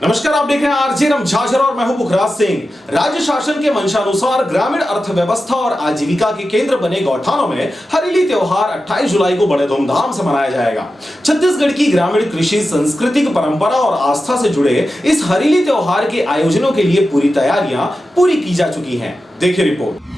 नमस्कार, आप देख रहे हैं आरजे रमझाझर और मैं हूं पुखराज सिंह। राज्य शासन के मंशानुसार ग्रामीण अर्थव्यवस्था और आजीविका के केंद्र बने गौठानों में हरेली त्योहार 28 जुलाई को बड़े धूमधाम से मनाया जाएगा। छत्तीसगढ़ की ग्रामीण कृषि, सांस्कृतिक परंपरा और आस्था से जुड़े इस हरेली त्योहार के आयोजनों के लिए पूरी तैयारियां पूरी की जा चुकी हैं। देखिए रिपोर्ट।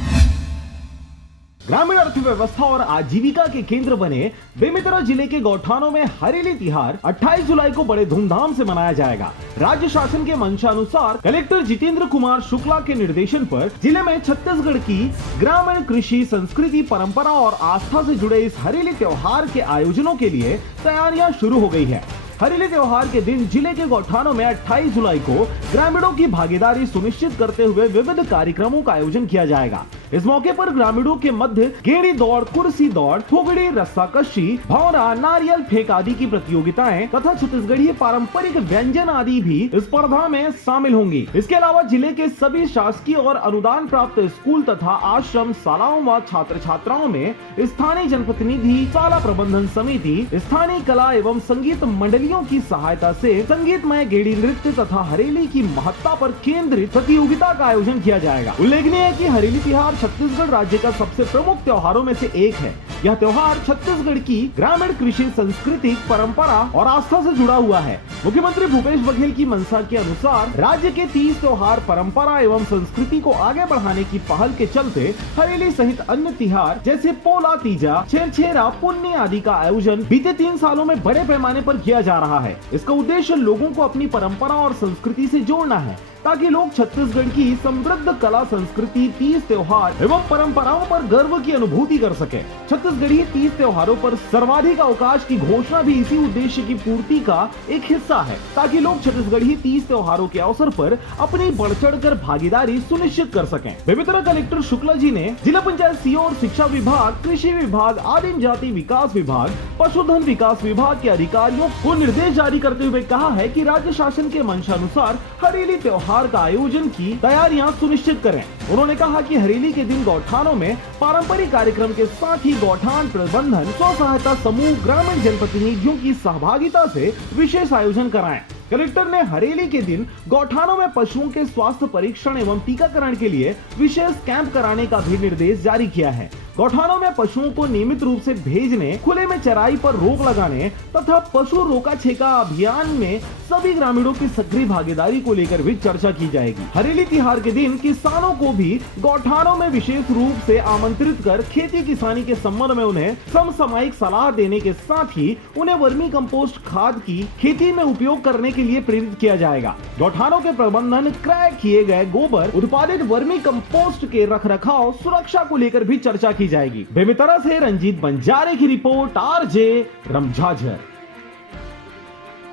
ग्रामीण अर्थव्यवस्था और आजीविका के केंद्र बने बेमेतरा जिले के गौठानों में हरेली तिहार 28 जुलाई को बड़े धूमधाम से मनाया जाएगा। राज्य शासन के मंशानुसार कलेक्टर जितेंद्र कुमार शुक्ला के निर्देशन पर जिले में छत्तीसगढ़ की ग्रामीण कृषि, संस्कृति, परंपरा और आस्था से जुड़े इस हरेली त्योहार के आयोजनों के लिए तैयारियां शुरू हो गई है। हरेली त्योहार के दिन जिले के गौठानों में 28 जुलाई को ग्रामीणों की भागीदारी सुनिश्चित करते हुए विविध कार्यक्रमों का आयोजन किया जाएगा। इस मौके पर ग्रामीणों के मध्य गेड़ी दौड़, कुर्सी दौड़, थोगड़ी, रस्साकशी, भौरा, नारियल फेंक आदि की प्रतियोगिताएं तथा छत्तीसगढ़ी पारंपरिक व्यंजन आदि भी इस स्पर्धा में शामिल होंगी। इसके अलावा जिले के सभी शासकीय और अनुदान प्राप्त स्कूल तथा आश्रम शालाओं व छात्र छात्राओं में स्थानीय जनप्रतिनिधि, शाला प्रबंधन समिति, स्थानीय कला एवं संगीत मंडलियों की सहायता से संगीतमय गेड़ी नृत्य तथा हरेली की महत्ता पर केंद्रित प्रतियोगिता का आयोजन किया जाएगा। उल्लेखनीय है कि हरेली तिहार छत्तीसगढ़ राज्य का सबसे प्रमुख त्योहारों में से एक है। यह त्योहार छत्तीसगढ़ की ग्रामीण कृषि, सांस्कृतिक परंपरा और आस्था से जुड़ा हुआ है। मुख्यमंत्री भूपेश बघेल की मंशा के अनुसार राज्य के 30 त्योहार परंपरा एवं संस्कृति को आगे बढ़ाने की पहल के चलते हरेली सहित अन्य तिहार जैसे पोला, तीजा, छेरछेरा, पुन्नी आदि का आयोजन बीते 3 सालों में बड़े पैमाने पर किया जा रहा है। इसका उद्देश्य लोगों को अपनी परंपरा और संस्कृति से जोड़ना है ताकि लोग छत्तीसगढ़ की समृद्ध कला, संस्कृति, 30 त्योहार एवं परंपराओं पर गर्व की अनुभूति कर सके। छत्तीसगढ़ी 30 त्योहारों पर सर्वाधिक अवकाश की घोषणा भी इसी उद्देश्य की पूर्ति का एक हिस्सा है ताकि लोग छत्तीसगढ़ी 30 त्योहारों के अवसर पर अपनी बढ़ चढ़ कर भागीदारी सुनिश्चित कर सकें। बेमेतरा कलेक्टर शुक्ला जी ने जिला पंचायत सीओ और शिक्षा विभाग, कृषि विभाग, आदिम जाति विकास विभाग, पशुधन विकास विभाग के अधिकारियों को निर्देश जारी करते हुए कहा है कि राज्य शासन के मंशानुसार हरेली त्योहार का आयोजन की तैयारियां सुनिश्चित करें। उन्होंने कहा कि हरेली के दिन गौठानों में पारंपरिक कार्यक्रम के साथ ही गौठान प्रबंधन, स्व सहायता समूह, ग्रामीण जनप्रतिनिधियों की सहभागिता से विशेष आयोजन कराएं। कलेक्टर ने हरेली के दिन गौठानों में पशुओं के स्वास्थ्य परीक्षण एवं टीकाकरण के लिए विशेष कैंप कराने का भी निर्देश जारी किया है। गौठानों में पशुओं को नियमित रूप से भेजने, खुले में चराई पर रोक लगाने तथा पशु रोका छेका अभियान में सभी ग्रामीणों की सक्रिय भागीदारी को लेकर भी चर्चा की जाएगी। हरेली तिहार के दिन किसानों को भी गौठानों में विशेष रूप से आमंत्रित कर खेती किसानी के संबंध में उन्हें समसामयिक सलाह देने के साथ ही उन्हें वर्मी कंपोस्ट खाद की खेती में उपयोग करने के लिए प्रेरित किया जाएगा। गौठानों के प्रबंधन, क्रय किए गए गोबर, उत्पादित वर्मी कंपोस्ट के रखरखाव, सुरक्षा को लेकर भी चर्चा की जाएगी। बेमेतरा से रंजीत बंजारे की रिपोर्ट, आरजे रमझाझर।